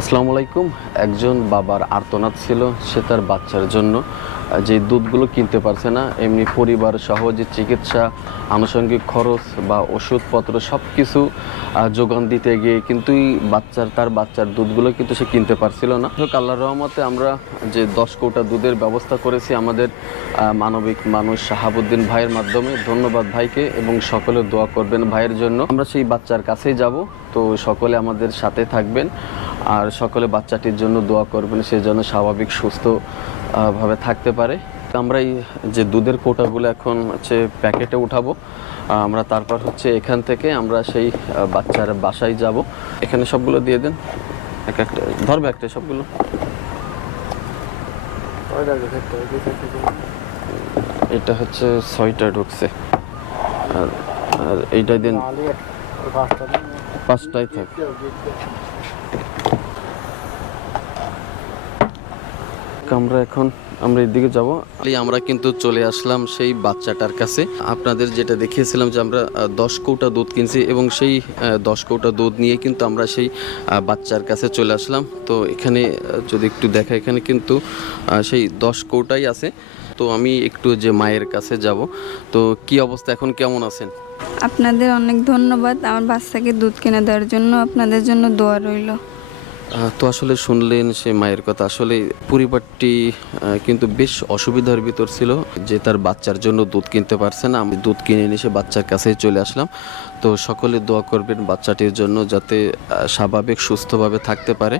আসসালামু আলাইকুম। একজন বাবার আর্তনাদ ছিল, সে তার বাচ্চার জন্য যে দুধগুলো কিনতে পারছে না, এমনি পরিবার সহ যে চিকিৎসা, আনুষঙ্গিক খরচ বা ওষুধপত্র সব কিছু যোগান দিতে গিয়ে কিন্তু তার বাচ্চার দুধগুলো কিন্তু সে কিনতে পারছিল না। আল্লাহর রহমতে আমরা যে 10 কৌটা দুধের ব্যবস্থা করেছি আমাদের মানবিক মানুষ শাহাবুদ্দিন ভাইয়ের মাধ্যমে। ধন্যবাদ ভাইকে, এবং সকলে দোয়া করবেন ভাইয়ের জন্য। আমরা সেই বাচ্চার কাছেই যাব, তো সকলে আমাদের সাথে থাকবেন আর সকলে বাচ্চাটির জন্য দোয়া করবেন, সে যেন স্বাভাবিক সুস্থ ভাবে থাকতে পারে। আমরা এই যে দুধের কোটাগুলো এখন হচ্ছে প্যাকেটে উঠাবো, আমরা তারপর হচ্ছে এখান থেকে আমরা সেই বাচ্চার বাসায় যাব। এখানে সবগুলো দিয়ে দেন, এক একটা ধরবে, একটা সবগুলো। এটা হচ্ছে 6টা ঢুকছে, আর আর এইটাই দেন, 5টাই থাক। আমরা এদিকে যাব। আমরা কিন্তু চলে আসলাম সেই বাচ্চাটার কাছে। আপনাদের যেটা দেখিয়েছিলাম যে আমরা 10 কৌটা দুধ কিনছি, এবং সেই 10 কৌটা দুধ নিয়ে কিন্তু আমরা সেই বাচ্চার কাছে চলে আসলাম। তো এখানে যদি একটু দেখা, এখানে কিন্তু সেই 10 কৌটাই আছে। তো আমি একটু যে মায়ের কাছে যাব। তো কি অবস্থা, এখন কেমন আছেন? আপনাদের অনেক ধন্যবাদ আমার বাচ্চাকে দুধ কিনে দেওয়ার জন্য। আপনাদের জন্য দোয়া রইল। তো আসলে শুনলেন সে মায়ের কথা। আসলে পরিবারটি কিন্তু বেশ অসুবিধার ভিতর ছিল, যে তার বাচ্চার জন্য দুধ কিনতে পারছে না। আমি দুধ কিনে নিয়ে সে বাচ্চার কাছেই চলে আসলাম। তো সকলে দোয়া করবেন বাচ্চাটির জন্য, যাতে স্বাভাবিক সুস্থভাবে থাকতে পারে।